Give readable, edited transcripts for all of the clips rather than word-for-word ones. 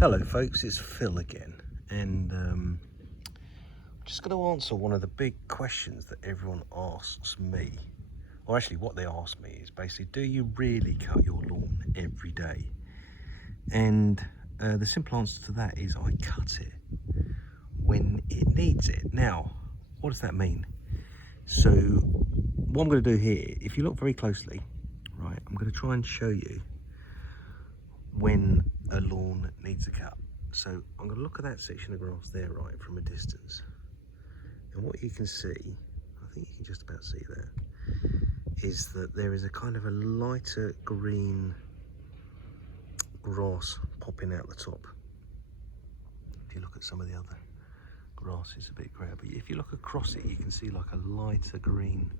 Hello folks, it's Phil again, and I'm just going to answer one of the big questions that everyone asks me. Or actually what they ask me is basically, do you really cut your lawn every day? And the simple answer to that is I cut it when it needs it. Now, what does that mean? So what I'm going to do here, if you look very closely, right, I'm going to try and show you when a lawn needs a cut. So I'm going to look at that section of grass there, right, from a distance. And what you can see, I think you can just about see that, is that there is a kind of a lighter green grass popping out the top. If you look at some of the other grass, it's a bit grey, but if you look across it, you can see like a lighter green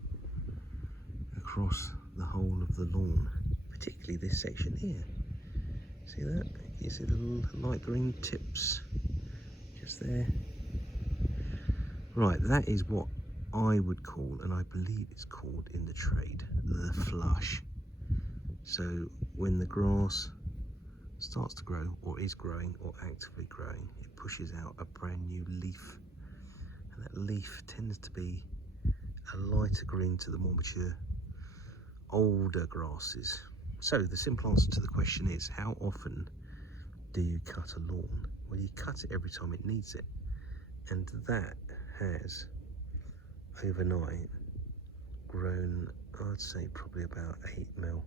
across the whole of the lawn, particularly this section here. See that? You see the little light green tips just there? Right, that is what I would call, and I believe it's called in the trade, the flush. So when the grass starts to grow, or is growing, or actively growing, it pushes out a brand new leaf. And that leaf tends to be a lighter green to the more mature, older grasses. So the simple answer to the question is, how often do you cut a lawn? Well, you cut it every time it needs it. And that has overnight grown, I'd say probably about 8 mil.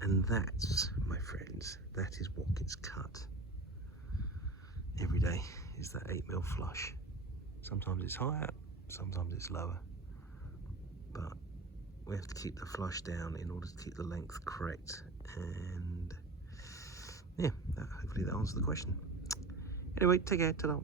And that's, my friends, that is what gets cut every day, is that 8 mil flush. Sometimes it's higher, sometimes it's lower, but we have to keep the flush down in order to keep the length correct. And yeah, hopefully that answers the question. Anyway, take care, ta-da.